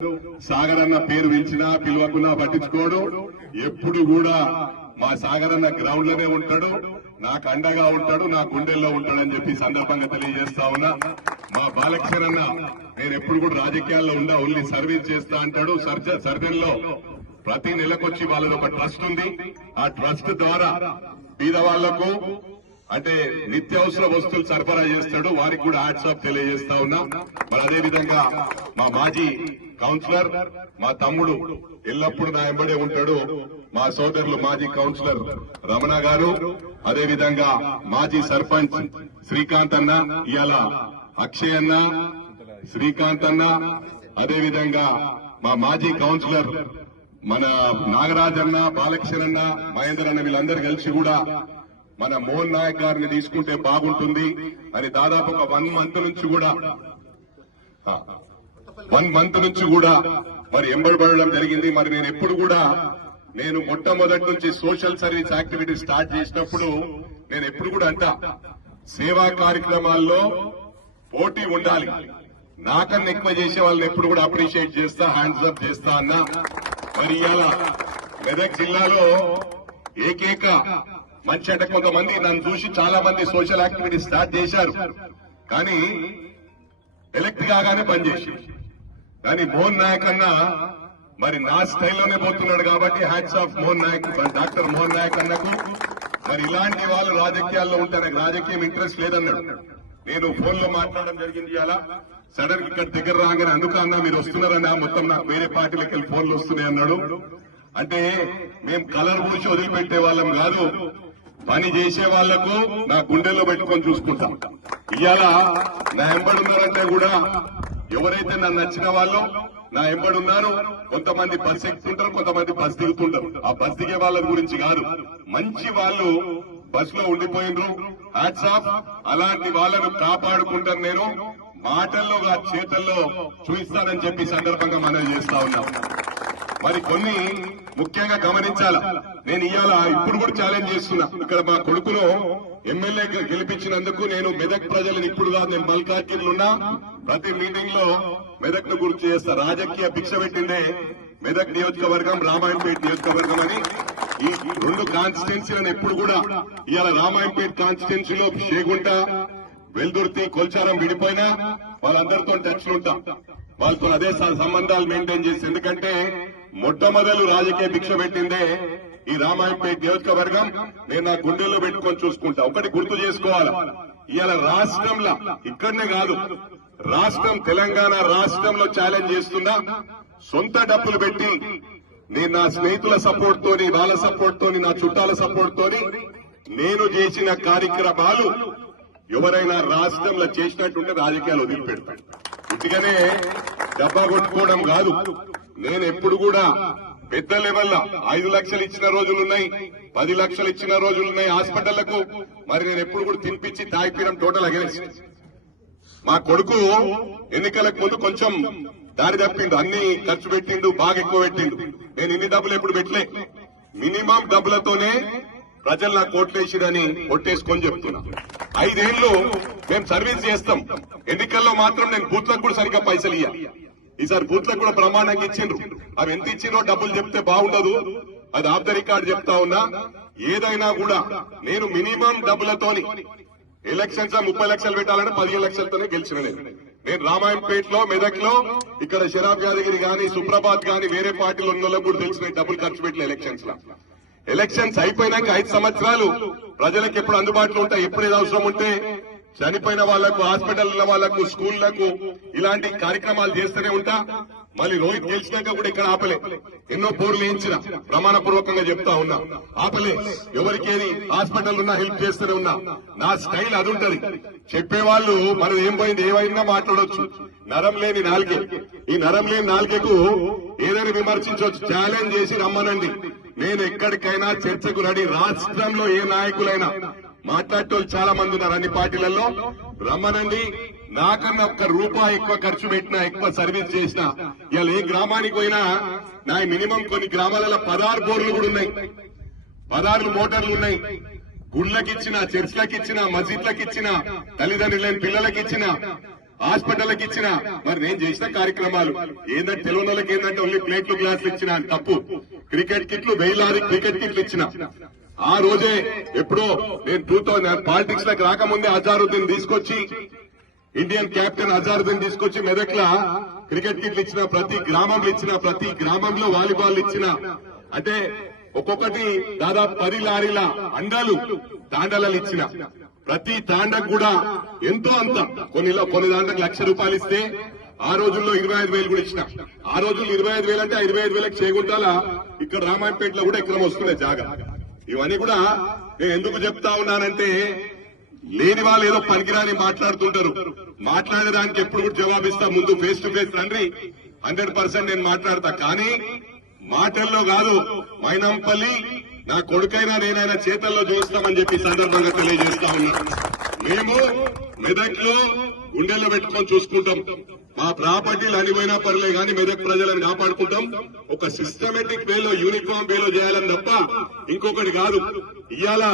సాగర్ అన్న పేరు పిలిచినా పిలవకున్నా పట్టించుకోడు. ఎప్పుడు కూడా మా సాగర్ అన్న గ్రౌండ్ లోనే ఉంటాడు, నాకు అండగా ఉంటాడు, నా గుండెల్లో ఉంటాడని చెప్పి సందర్భంగా తెలియజేస్తా ఉన్నా. మా బాలకృష్ణ అన్న నేను ఎప్పుడు కూడా రాజకీయాల్లో ఉండా, ఓన్లీ సర్వీస్ చేస్తా అంటాడు. సర్జన్ లో ప్రతి నెలకొచ్చి వాళ్ళది ఒక ట్రస్ట్ ఉంది. ఆ ట్రస్ట్ ద్వారా పేదవాళ్లకు అంటే నిత్యావసర వస్తువులు సరఫరా చేస్తాడు. వారికి కూడా హ్యాట్సాప్ తెలియజేస్తా ఉన్నా. మరి అదే విధంగా మా మాజీ కౌన్సిలర్ మా తమ్ముడు ఎల్లప్పుడూ నా వెంబడే ఉంటాడు, మా సోదరులు మాజీ కౌన్సిలర్ రమణ గారు, అదే విధంగా మాజీ సర్పంచ్ శ్రీకాంత్ అన్న, ఇవాళ అక్షయ్ అన్న, శ్రీకాంత్ అన్న, అదే విధంగా మా మాజీ కౌన్సిలర్ మన నాగరాజన్న, బాలకృష్ణ అన్న, మహేందర్ అన్న, వీళ్ళందరూ కలిసి కూడా మన మోహన్ నాయక్ గారిని తీసుకుంటే బాగుంటుంది అని దాదాపు ఒక 1 మంత్ నుంచి కూడా మరి ఎంబడబడడం జరిగింది. మరి నేను ఎప్పుడు కూడా నేను మొట్టమొదటి నుంచి సోషల్ సర్వీస్ యాక్టివిటీ స్టార్ట్ చేసినప్పుడు నేను ఎప్పుడు కూడా అంటా, సేవా కార్యక్రమాల్లో పోటీ ఉండాలి, నాకన్నా ఎక్కువ చేసే వాళ్ళని ఎప్పుడు కూడా అప్రిషియేట్ చేస్తా, హ్యాండ్స్ అప్ చేస్తా అన్నా. మరి ఇవాళ మెదక్ జిల్లాలో ఏకైక మంచి అంటే కొంతమంది నన్ను చూసి చాలా మంది సోషల్ యాక్టివిటీ స్టార్ట్ చేశారు, కానీ ఎలక్ట్ కాగానే పనిచేసి. కానీ మోహన్ నాయక్ అన్న మరి నా స్టైల్లోనే పోతున్నాడు కాబట్టి hats off Mohan Nayak, doctor Mohan Nayak అన్నకు. మరి ఇలాంటి వాళ్ళు రాజకీయాల్లో ఉంటే నాకు రాజకీయం ఇంట్రెస్ట్ లేదన్నాడు. నేను ఫోన్ లో మాట్లాడడం జరిగింది. అలా సడన్ ఇక్కడ దగ్గర రాగానే అందుకన్నా మీరు వస్తున్నారన్నా, మొత్తం నాకు వేరే పార్టీలకి వెళ్ళి ఫోన్లు వస్తున్నాయి అన్నాడు. అంటే మేము కలర్ పూసి వదిలిపెట్టే వాళ్ళం కాదు, పని చేసే వాళ్లకు నా గుండెల్లో పెట్టుకొని చూసుకుంటాం. ఇవాళ నా ఎంబడున్నారంటే కూడా ఎవరైతే నన్ను నచ్చిన వాళ్ళు నా ఎంబడున్నారు. కొంతమంది బస్ ఎక్కుతుంటారు, కొంతమంది బస్ దిగుతుంటారు. ఆ బస్ దిగే వాళ్ళ గురించి కాదు, మంచి వాళ్ళు బస్ లో ఉండిపోయినరు, హ్యాట్స్ ఆఫ్. అలాంటి వాళ్ళను కాపాడుకుంటాను నేను, మాటల్లో చేతల్లో చూపిస్తానని చెప్పి సందర్భంగా మనం చేస్తా ఉన్నాం. మరి కొన్ని ముఖ్యంగా గమనించాలా, నేను ఇవాళ ఇప్పుడు కూడా ఛాలెంజ్ చేస్తున్నా. ఇక్కడ మా కొడుకును ఎమ్మెల్యే గెలిపించినందుకు నేను మెదక్ ప్రజలను ఇప్పుడు కాదు, నేను మల్కాజ్గిరిలో ప్రతి మీటింగ్ లో మెదక్ ను గుర్తు చేస్తా. రాజకీయ భిక్ష పెట్టిందే మెదక్ నియోజకవర్గం, రామాయంపేట నియోజకవర్గం అని. ఈ 2 కాన్స్టిట్యున్సీలను ఎప్పుడు కూడా ఇవాళ రామాయంపేట కాన్స్టిట్యున్సీలో షేగుంట, వెల్దుర్తి, కొల్చారం విడిపోయినా వాళ్ళందరితో టచ్ లో ఉంటాం, వాళ్ళతో అదే సంబంధాలు మెయింటైన్ చేసి. ఎందుకంటే మొట్టమొదలు రాజకీయ భిక్ష పెట్టిందే ఈ రామాయంపేట నియోజకవర్గం. నేను నా గుండెల్లో పెట్టుకొని చూసుకుంటా. ఒకటి గుర్తు చేసుకోవాలా, ఇవాళ రాష్ట్రంలో ఇక్కడనే కాదు, రాష్ట్రం తెలంగాణ రాష్ట్రంలో ఛాలెంజ్ చేస్తున్నా. సొంత డబ్బులు పెట్టి నేను నా స్నేహితుల సపోర్ట్ తోని, వాళ్ళ సపోర్ట్ తోని, నా చుట్టాల సపోర్ట్ తోని నేను చేసిన కార్యక్రమాలు ఎవరైనా రాష్ట్రంలో చేసినట్టుంటే రాజకీయాలు వదిలిపెడతాడు. ఇటుగానే డబ్బా కొట్టుకోవడం కాదు. నేను ఎప్పుడు కూడా పెద్ద లెవెల్లో 5 లక్షలు ఇచ్చిన రోజులున్నాయి, 10 లక్షలు ఇచ్చిన రోజులున్నాయి హాస్పిటళ్లకు. మరి నేను ఎప్పుడు కూడా తినిపించి తాగిపోయడం టోటల్ అగెన్స్ట్. మా కొడుకు ఎన్నికలకు ముందు కొంచెం దారి తప్పిండు, అన్ని ఖర్చు పెట్టిండు, బాగా ఎక్కువ పెట్టిండు. నేను ఇన్ని డబ్బులు ఎప్పుడు పెట్టలే, మినిమం డబ్బులతోనే ప్రజలు నాకు ఓట్లేసిరని ఒట్టేసుకొని చెప్తున్నా. 5 ఏళ్లు మేము సర్వీస్ చేస్తాం, ఎన్నికల్లో మాత్రం నేను బూత్లకు కూడా సరిగ్గా పైసలు ఇయ్య. ఈసారి బూత్లకు కూడా ప్రమాణంగా ఇచ్చిండ్రు. అవి ఎంత ఇచ్చిండ్రో డబ్బులు చెప్తే బాగుండదు, అది ఆఫ్ ద రికార్డ్ చెప్తా ఉన్నా. ఏదైనా కూడా నేను మినిమం డబ్బులతోని ఎలక్షన్స్ 30 లక్షలు పెట్టాలంటే 15 లక్షలతోనే గెలిచిన నేను రామాయంపేటలో, మెదక్ లో, ఇక్కడ షరాబ్ యాదగిరి గాని, సుప్రభాత్ గాని, వేరే పార్టీలు ఉన్న వాళ్ళకు కూడా తెలిసిన డబ్బులు ఖర్చు పెట్టలే ఎలక్షన్స్ లో. ఎలక్షన్స్ అయిపోయినాక 5 సంవత్సరాలు ప్రజలకు ఎప్పుడు అందుబాటులో ఉంటాయి, ఎప్పుడు ఏది అవసరం ఉంటే చనిపోయిన వాళ్లకు, హాస్పిటల్ ఉన్న వాళ్లకు, స్కూళ్లకు ఇలాంటి కార్యక్రమాలు చేస్తూనే ఉంటా. మళ్ళీ రోహిత్ గెలిచినాక కూడా ఇక్కడ ఆపలే, ఎన్నో బోర్లు వేయించిన, ప్రమాణపూర్వకంగా చెప్తా ఉన్నా, ఆపలే. ఎవరికేది హాస్పిటల్ ఉన్నా హెల్ప్ చేస్తూనే ఉన్నా. నా స్టైల్ అది ఉంటది. చెప్పేవాళ్ళు మనం ఏం పోయింది ఏమైనా మాట్లాడొచ్చు, నరం లేని నాలుగే. ఈ నరం లేని నాలుగేకు ఏదైనా విమర్శించవచ్చు, ఛాలెంజ్ చేసి రమ్మనండి. నేను ఎక్కడికైనా చర్చకు రెడీ. రాష్ట్రంలో ఏ నాయకులైనా మాట్లాడేటోళ్ళు చాలా మంది ఉన్నారు అన్ని పార్టీలలో, రమ్మనండి. నాకన్నా ₹1 ఎక్కువ ఖర్చు పెట్టినా, ఎక్కువ సర్వీస్ చేసినా, ఇవాళ ఏ గ్రామానికి పోయినా నా మినిమం కొన్ని గ్రామాలలో 16 బోర్లు కూడా ఉన్నాయి, 16 మోటార్లు ఉన్నాయి. గుళ్ళకిచ్చిన, చర్చ్లకిచ్చిన, మస్జిద్లకిచ్చిన, తల్లిదండ్రులు లేని పిల్లలకిచ్చిన, హాస్పిటల్కి ఇచ్చిన. మరి నేను చేసిన కార్యక్రమాలు ఏంటంటే తెలియని వాళ్ళకి ఏంటంటే ఓన్లీ ప్లేట్లు గ్లాసులు ఇచ్చిన అని తప్పు. క్రికెట్ కిట్లు 1000 క్రికెట్ కిట్లు ఇచ్చిన. ఆ రోజే ఎప్పుడో నేను 2000 పాలిటిక్స్ లకు రాకముందే అజారుద్దీన్ తీసుకొచ్చి, ఇండియన్ కెప్టెన్ అజారుద్దీన్ తీసుకొచ్చి మెదక్ల క్రికెట్ కిట్లు ఇచ్చిన. ప్రతి గ్రామంలో ఇచ్చిన, ప్రతి గ్రామంలో వాలీబాల్ ఇచ్చిన. అంటే ఒక్కొక్కటి దాదాపు 10 లారీల అండాలు తాండాలు ఇచ్చిన. ప్రతి తాండకు కూడా ఎంతో అంత కొన్ని దాంట్లకు ₹1,00,000 ఇస్తే ఆ రోజుల్లో 25,000 కూడా ఇచ్చిన. ఆ రోజుల్లో 25,000 అంటే 25,000కి చేగుంటాల ఇక్కడ రామాయంపేటలో కూడా ఎక్కడ వస్తున్నాయి జాగా. ఇవన్నీ కూడా నేను ఎందుకు చెప్తా ఉన్నానంటే లేని వాళ్ళు ఏదో పనికిరాని మాట్లాడుతుంటారు. మాట్లాడేదానికి ఎప్పుడు కూడా జవాబిస్తా. ముందు ఫేస్ టు ఫేస్ రండి, 100% నేను మాట్లాడతా. కానీ మాటల్లో కాదు, మైనంపల్లి నా కొడుకైనా నేనైనా చేతల్లో చూస్తామని చెప్పి సందర్భంగా తెలియజేస్తా ఉన్నా. మేము మెదక్లో గుండెల్లో పెట్టుకొని చూసుకుంటాం. మా ప్రాపర్టీలు అనిపోయినా పర్లే కానీ మెదక్ ప్రజలను కాపాడుకుంటాం. ఒక సిస్టమేటిక్ వేలో, యూనిఫామ్ వేలో చేయాలని తప్ప ఇంకొకటి కాదు. ఇవాళ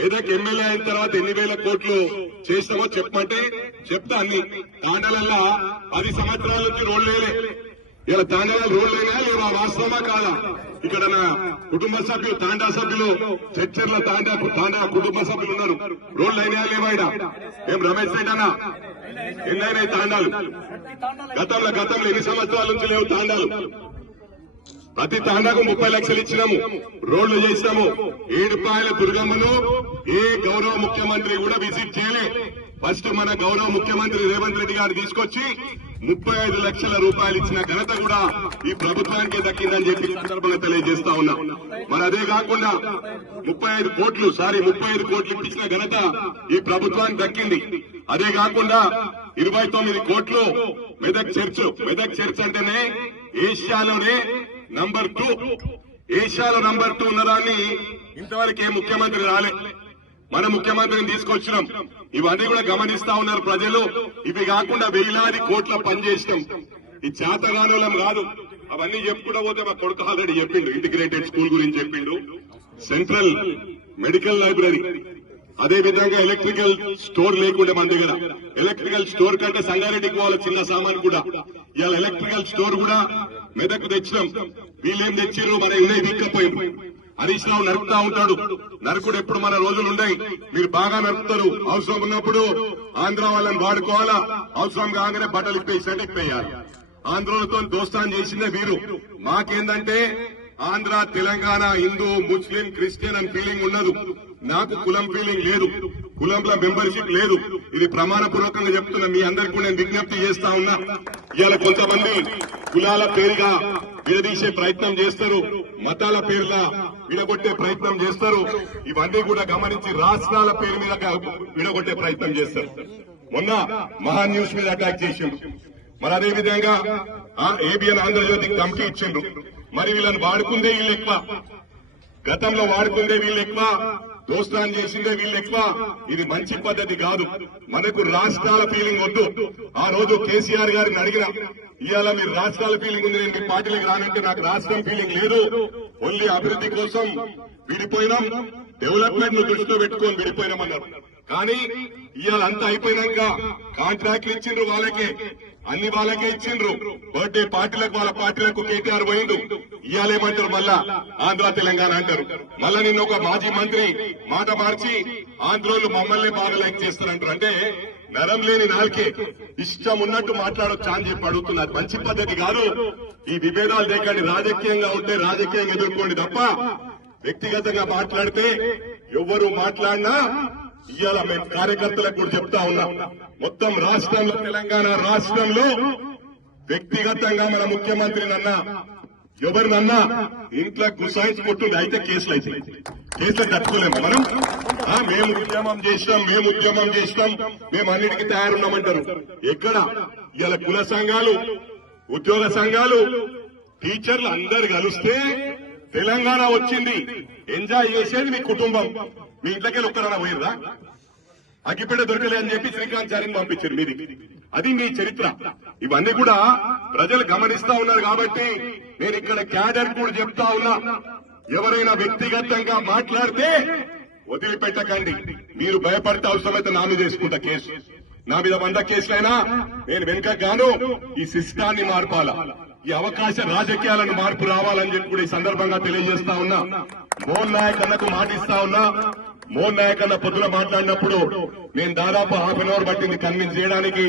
మెదక్ ఎమ్మెల్యే అయిన తర్వాత ఎన్ని వేల కోట్లు చేస్తామో చెప్పమంటే చెప్తా. అన్ని తాండలల్లా 10 సంవత్సరాల నుంచి రోడ్లేలే. ఇలా తాండాలు రోడ్లైనా లేదా వాస్తవమా కాదా? ఇక్కడ నా కుటుంబ సభ్యులు, తాండా సభ్యులు, చర్చర్ల తాండా కుటుంబ సభ్యులు ఉన్నారు. రోడ్లు అయినా లేవాయినా? ఏం రమేష్ రెడ్డనా ఎన్నైనా తాండాలు? గతంలో ఎన్ని సంవత్సరాల నుంచి లేవు తాండాలు? ప్రతి తాండాకు 30 లక్షలు ఇచ్చినాము, రోడ్లు చేసినాము. ఏడుపాయల దుర్గమ్మను ఏ గౌరవ ముఖ్యమంత్రి కూడా విజిట్ చేయలే. ఫస్ట్ మన గౌరవ ముఖ్యమంత్రి రేవంత్ రెడ్డి గారు తీసుకొచ్చి 35 లక్షల రూపాయలు ఇచ్చిన ఘనత కూడా ఈ ప్రభుత్వానికి దక్కిందని చెప్పి సందర్భంగా తెలియజేస్తా ఉన్నా. మరి అదే కాకుండా 35 కోట్లు ఇచ్చిన ఘనత ఈ ప్రభుత్వానికి దక్కింది. అదే కాకుండా 29 కోట్లు మెదక్ చర్చ్ అంటేనే ఏషియాలోనే నంబర్ 2 ఉన్నదాన్ని ఇంతవరకు ఏ ముఖ్యమంత్రి రాలే. మన ముఖ్యమంత్రిని తీసుకొచ్చినాం. ఇవన్నీ కూడా గమనిస్తా ఉన్నారు ప్రజలు. ఇవి కాకుండా 1000 కోట్ల పనిచేసినాం. ఈ చేతగానులం కాదు. అవన్నీ చెప్పుకుంటూ పోతే మా కొడుకు ఆల్రెడీ చెప్పిండు. ఇంటిగ్రేటెడ్ స్కూల్ గురించి చెప్పిండు, సెంట్రల్ మెడికల్ లైబ్రరీ, అదే విధంగా ఎలక్ట్రికల్ స్టోర్ లేకుండా మన దగ్గర. ఎలక్ట్రికల్ స్టోర్ కంటే సంగారెడ్డికి వాళ్ళ చిన్న సామాన్ కూడా ఇవాళ ఎలక్ట్రికల్ స్టోర్ కూడా మెదకు తెచ్చినాం. వీళ్ళేం తెచ్చిర్రు? మన ఉన్నాయి దిక్కపోయింది. హరీష్ రావు నరుకుతా ఉంటాడు. నరుకుడు ఎప్పుడు మన రోజులు ఉన్నాయి. మీరు బాగా నరుకుతారు. అవసరం ఉన్నప్పుడు ఆంధ్ర వాళ్ళని వాడుకోవాలా, అవసరం కాగానే బట్టలు ఇప్పేయాలి. ఆంధ్రులతో దోస్తాన్ చేసిందే వీరు. మాకేందంటే ఆంధ్ర, తెలంగాణ, హిందూ, ముస్లిం, క్రిస్టియన్ అని ఫీలింగ్ ఉండదు. నాకు కులం ఫీలింగ్ లేదు, కులంలో మెంబర్షిప్ లేదు. ఇది ప్రమాణపూర్వకంగా చెప్తున్నా. మీ అందరికీ నేను విజ్ఞప్తి చేస్తా ఉన్నా. ఇవాళ కొంతమంది కులాల పేరుగా విడదీసే ప్రయత్నం చేస్తారు, మతాల పేరుగా విడగొట్టే ప్రయత్నం చేస్తారు. ఇవన్నీ కూడా గమనించి రాష్ట్రాల పేరు మీద విడగొట్టే ప్రయత్నం చేస్తారు. మొన్న మహా న్యూస్ మీద అటాక్ చేసిండు. మరి అదే విధంగా ఏబిఎన్ ఆంధ్రజ్యోతికి ధమ్కి ఇచ్చిండ్రు. మరి వీళ్ళని వాడుకుందే వీళ్ళు ఎక్కువ, గతంలో వాడుకుందే వీళ్ళు ఎక్కువ, దోస్తాన్ చేసిందే వీళ్ళు ఎక్కువ. ఇది మంచి పద్ధతి కాదు. మనకు రాష్ట్రాల ఫీలింగ్ వద్దు. ఆ రోజు కేసీఆర్ గారిని అడిగిన, ఇవాళ మీరు రాష్ట్రాల ఫీలింగ్ ఉంది, నేను మీ పార్టీలకు రానంటే నాకు రాష్ట్రం ఫీలింగ్ లేదు, ఓన్లీ అభివృద్ధి కోసం విడిపోయినాం, డెవలప్మెంట్ ను దృష్టిలో పెట్టుకొని విడిపోయినామన్నారు. కానీ ఇవాళ అంతా అయిపోయినాక కాంట్రాక్ట్లు ఇచ్చిండ్రు వాళ్ళకే, అన్ని వాళ్ళకే ఇచ్చిండ్రు. బర్త్డే పార్టీలకు వాళ్ళ పార్టీలకు కేటీఆర్ పోయిండు. ఇవాళేమంటారు? మళ్ళా ఆంధ్ర తెలంగాణ అంటారు. మళ్ళా నిన్న ఒక మాజీ మంత్రి మాట మార్చి ఆంధ్రోలు మమ్మల్ని బాగా లైక్ చేస్తారంటారు. అంటే నరం లేని నాలుకే ఇష్టం ఉన్నట్టు మాట్లాడొచ్చు అని చెప్పి అడుగుతున్నారు. మంచి పద్ధతి కాదు. ఈ విభేదాలు దేకండి. రాజకీయంగా ఉంటే రాజకీయంగా ఎదుర్కోండి తప్ప వ్యక్తిగతంగా మాట్లాడితే ఎవరు మాట్లాడినా ఇవాళ మేము కార్యకర్తలకు కూడా చెప్తా ఉన్నాం. మొత్తం రాష్ట్రంలో, తెలంగాణ రాష్ట్రంలో వ్యక్తిగతంగా మన ముఖ్యమంత్రినన్నా ఎవరినన్నా ఇంట్లో గుసాయించుకుంటుంది. అయితే కేసులు తట్టుకోలేము మనం. మేము ఉద్యమం చేస్తాం, మేము అన్నిటికీ తయారున్నామంటారు. ఎక్కడ ఇవాళ కుల సంఘాలు, ఉద్యోగ సంఘాలు, టీచర్లు అందరు కలిస్తే తెలంగాణ వచ్చింది. ఎంజాయ్ చేసేది మీ కుటుంబం. మీ ఇంట్లోకి ఒక్కరైనా పోయిర్రా? అగ్గిపెట్ట దొరకలే అని చెప్పి శ్రీకాంత్ పంపించారు మీది. అది మీ చరిత్ర. ఇవన్నీ కూడా ప్రజలు గమనిస్తా ఉన్నారు. కాబట్టి నేను ఇక్కడ క్యాడర్ కూడా చెప్తా ఉన్నా, ఎవరైనా వ్యక్తిగతంగా మాట్లాడితే వదిలిపెట్టకండి. మీరు భయపడితే అవసరమైతే నా మీద వేసుకుంటా కేసు. నా మీద 100 కేసులైనా నేను వెనుక గాను ఈ సిస్టాన్ని మార్పాలా, ఈ అవకాశ రాజకీయాలను మార్పు రావాలని చెప్పి కూడా ఈ సందర్భంగా తెలియజేస్తా ఉన్నా. మోహన్ నాయక్ అన్నకు మాటిస్తా ఉన్నా. మోహన్ నాయక్ అన్న పొద్దున మాట్లాడినప్పుడు నేను దాదాపు ½ అన్ అవర్ పట్టింది కన్విన్స్ చేయడానికి.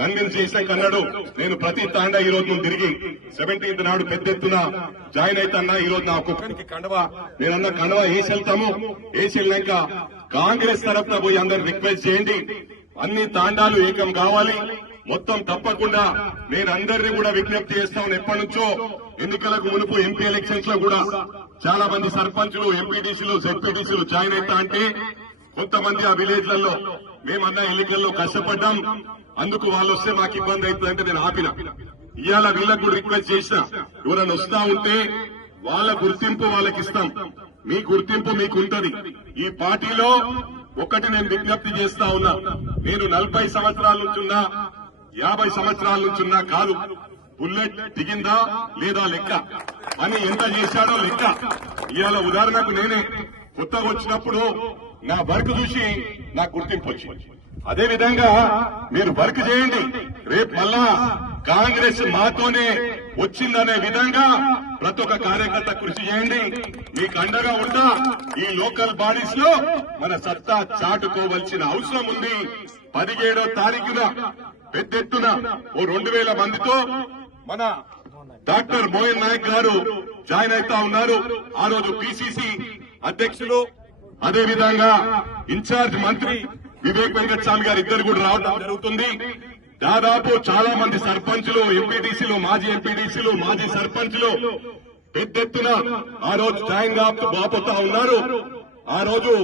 కన్విన్స్ చేసినాక అన్నాడు, నేను ప్రతి తాండా ఈ రోజు నువ్వు తిరిగి 17th నాడు పెద్ద ఎత్తున జాయిన్ అయితన్నా. ఈ రోజు నా ఒక్కొక్కరికి కండవా నేనన్నా కండవా వేసి వెళ్తాము. వేసి వెళ్ళాక కాంగ్రెస్ తరఫున పోయి అందరు రిక్వెస్ట్ చేయండి, అన్ని తాండాలు ఏకం కావాలి. మొత్తం తప్పకుండా నేను అందరినీ కూడా విజ్ఞప్తి చేస్తాను. ఎప్పటి నుంచో ఎన్నికలకు మునుపు ఎంపీ ఎలక్షన్స్ లో కూడా చాలా మంది సర్పంచులు, ఎంపీటీసీలు, జెడ్పీటీసీలు జాయిన్ అవుతా అంటే కొంతమంది ఆ విలేజ్లలో మేమన్నా ఎన్నికల్లో కష్టపడ్డాం, అందుకు వాళ్ళు వస్తే మాకు ఇబ్బంది అవుతుందంటే నేను ఆపిన. ఇవాళ వీళ్ళకు కూడా రిక్వెస్ట్ చేసిన, ఎవరైనా వస్తా ఉంటే వాళ్ళ గుర్తింపు వాళ్ళకి ఇస్తాం. మీ గుర్తింపు మీకు ఉంటది. ఈ పార్టీలో ఒకటి నేను విజ్ఞప్తి చేస్తా ఉన్నా, నేను 40 సంవత్సరాల నుంచున్నా, 50 సంవత్సరాల నుంచున్నా కాదు. బుల్లెట్ దిగిందా లేదా లెక్క అని ఎంత చేశాడో లెక్క. ఇవాళ ఉదాహరణకు నేనే కొత్తగా వచ్చినప్పుడు నా వర్క్ చూసి నాకు గుర్తింపు వచ్చింది. అదే విధంగా మీరు వర్క్ చేయండి. రేపు మళ్ళా కాంగ్రెస్ మాతోనే వచ్చిందనే విధంగా ప్రతి ఒక్క కార్యకర్త కృషి చేయండి. మీకు అండగా ఉంటా. ఈ లోకల్ బాడీస్ లో మన సత్తా చాటుకోవాల్సిన అవసరం ఉంది. 17వ తారీఖున పెద్ద ఎత్తున ఓ 2000 మందితో మన డాక్టర్ మోహన్ నాయక్ గారు జాయిన్ అవుతా ఉన్నారు. ఆ రోజు పిసిసి అధ్యక్షులు, అదే విధంగా ఇన్ఛార్జ్ మంత్రి వివేక్ వెంకటస్వామి గారు ఇద్దరు కూడా రావడం జరుగుతుంది. దాదాపు చాలా మంది సర్పంచులు, ఎంపీటీసీలు, మాజీ ఎంపీటీసీలు, మాజీ సర్పంచులు పెద్ద ఎత్తున ఆ రోజు జాయిన్ కాబోతా ఉన్నారు. ఆ రోజు